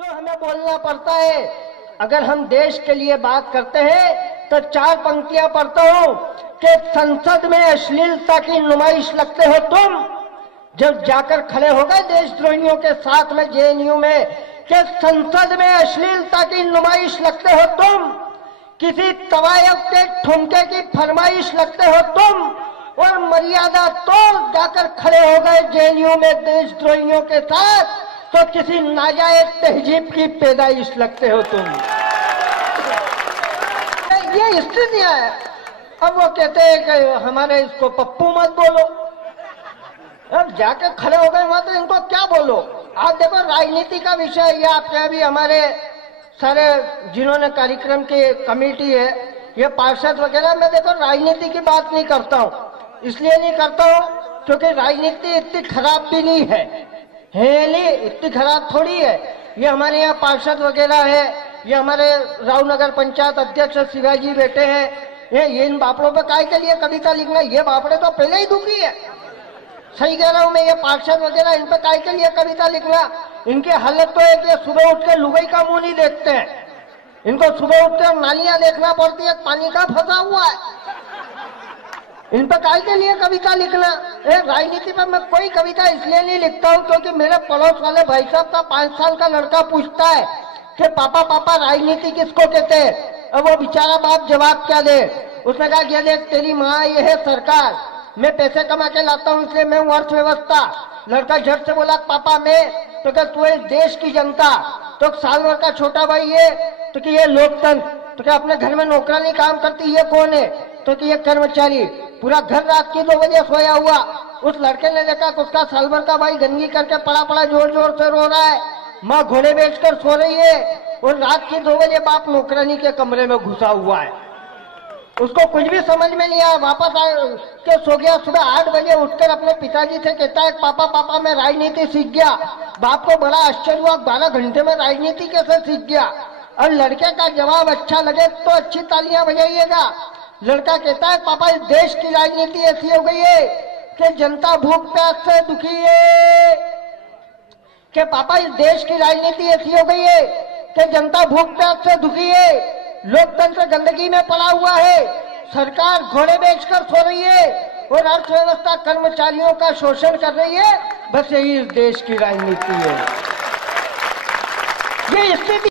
जो हमें बोलना पड़ता है। अगर हम देश के लिए बात करते हैं तो 4 पंक्तियां पढ़ता हूं कि संसद में अश्लीलता की नुमाइश लगते हो तुम, जब जाकर खड़े हो गए देशद्रोहियों के साथ में जेएनयू में, कि संसद में अश्लीलता की नुमाइश लगते हो तुम, किसी तवायफ के ठुमके की फरमाइश लगते हो तुम, और मर्यादा तोड़ जाकर खड़े हो गए जेएनयू में देशद्रोहियों के साथ, तो किसी नाजायज तहजीब की पैदाइश लगते हो तुम। ये स्थितियां है। अब वो कहते हैं कि हमारे इसको पप्पू मत बोलो। अब जाकर खड़े हो गए वहां तो इनको क्या बोलो। आप देखो राजनीति का विषय, ये आपके अभी हमारे सारे जिन्होंने कार्यक्रम की कमेटी है, ये पार्षद वगैरह, मैं देखो राजनीति की बात नहीं करता हूँ। इसलिए नहीं करता हूँ क्योंकि राजनीति इतनी खराब भी नहीं है नहीं, इतनी खराब थोड़ी है। ये हमारे यहाँ पार्षद वगैरह है, ये हमारे रावनगर पंचायत अध्यक्ष शिवाजी बैठे हैं, ये इन बापड़ों पे काय के लिए कविता लिखना, ये बापड़े तो पहले ही दुखी है। सही कह रहा हूं मैं, ये पार्षद वगैरह इन पे काय के लिए कविता लिखना। इनकी हालत तो है कि सुबह उठ के लुगाई का मुंह नहीं देखते हैं, इनको सुबह उठकर नालियां देखना पड़ती है, पानी का फंसा हुआ है। इन पर काय के लिए कविता लिखना। राजनीति पर मैं कोई कविता इसलिए नहीं लिखता हूँ क्योंकि मेरे पड़ोस वाले भाई साहब का 5 साल का लड़का पूछता है कि पापा पापा राजनीति किसको कहते हैं। अब वो बेचारा बाप जवाब क्या दे। उसने कहा ये देख तेरी माँ, ये है सरकार, मैं पैसे कमा के लाता हूँ इसलिए मैं हूँ अर्थव्यवस्था। लड़का झट से बोला पापा मैं, तो क्या तू है देश की जनता, तो साल भर का छोटा भाई है, तो कि ये लोकतंत्र, तो क्या अपने घर में नौकरानी काम करती है कौन है, तो कि ये कर्मचारी। पूरा घर रात की 2 बजे सोया हुआ। उस लड़के ने देखा कि उसका साल भर का भाई गंदगी करके पड़ा पड़ा जोर जोर से रो रहा है, माँ घोड़े बेचकर सो रही है, और रात की 2 बजे बाप नौकरानी के कमरे में घुसा हुआ है। उसको कुछ भी समझ में नहीं आया, वापस आ के सो गया। सुबह 8 बजे उठकर अपने पिताजी से कहता है पापा पापा मैं राजनीति सीख गया। बाप को बड़ा आश्चर्य हुआ, 12 घंटे में राजनीति कैसे सीख गया। और लड़के का जवाब अच्छा लगे तो अच्छी तालियां बजाइएगा। लड़का कहता है पापा इस देश की राजनीति ऐसी हो गई है कि जनता भूख प्यास से दुखी है, कि पापा इस देश की राजनीति ऐसी हो गई है कि जनता भूख प्यास से दुखी है, लोकतंत्र गंदगी में पड़ा हुआ है, सरकार घोड़े बेचकर सो रही है, और अर्थव्यवस्था कर्मचारियों का शोषण कर रही है। बस यही इस देश की राजनीति है। ये स्थिति